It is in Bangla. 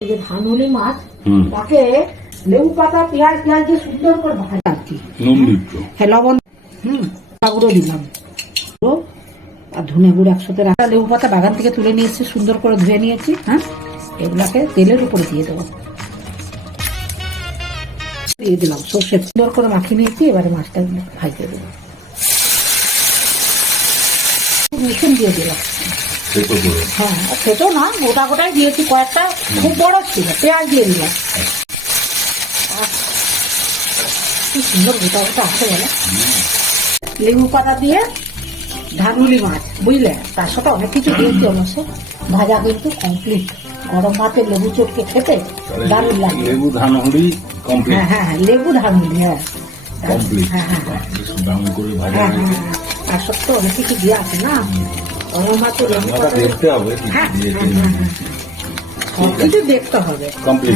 যে ধানলি মাছ তাকে লেবু পাতা পেঁয়াজ দিয়ে সুন্দর করে ভাজা আর কি। হ্যাঁ, লবণ গুঁড়ো দিলাম আর ধনে গুঁড়ো একসাথে রাখা। লেবু পাতা বাগান থেকে তুলে নিয়েছি, সুন্দর করে ধুয়ে নিয়েছি। হ্যাঁ, এগুলাকে তেলের উপরে দিয়ে দেবো, দিয়ে দিলাম সর্ষে, সুন্দর করে মাখিয়ে নিয়েছি। এবারে মাছটা ভাজতে দেবো, রসুন দিয়ে দিলাম। হ্যাঁ, সেটো না, গোটা গোটাই দিয়েছি কয়েকটা, খুব বড় ছিল। পেঁয়াজ দিয়ে দিলাম, কি সুন্দর গোটা গোটা আছে বলে। লেবু পাতা দিয়ে ধানলি মাছ, বুঝলে, তার সাথে অনেক কিছু দিয়েছি অবশ্য। ভাজা কিন্তু কমপ্লিট। গরম ভাতে লেবু চটকে খেতে দারুণ লাগে। লেবু ধানলি কমপ্লিট। হ্যাঁ হ্যাঁ, লেবু ধানলি, হ্যাঁ কমপ্লিট। হ্যাঁ হ্যাঁ হ্যাঁ, আর সব তো অনেক কিছু দিয়ে আছে না। গরম ভাতে লেবু পাতা দেখতে হবে। হ্যাঁ, সব কিছু দেখতে হবে। কমপ্লিট।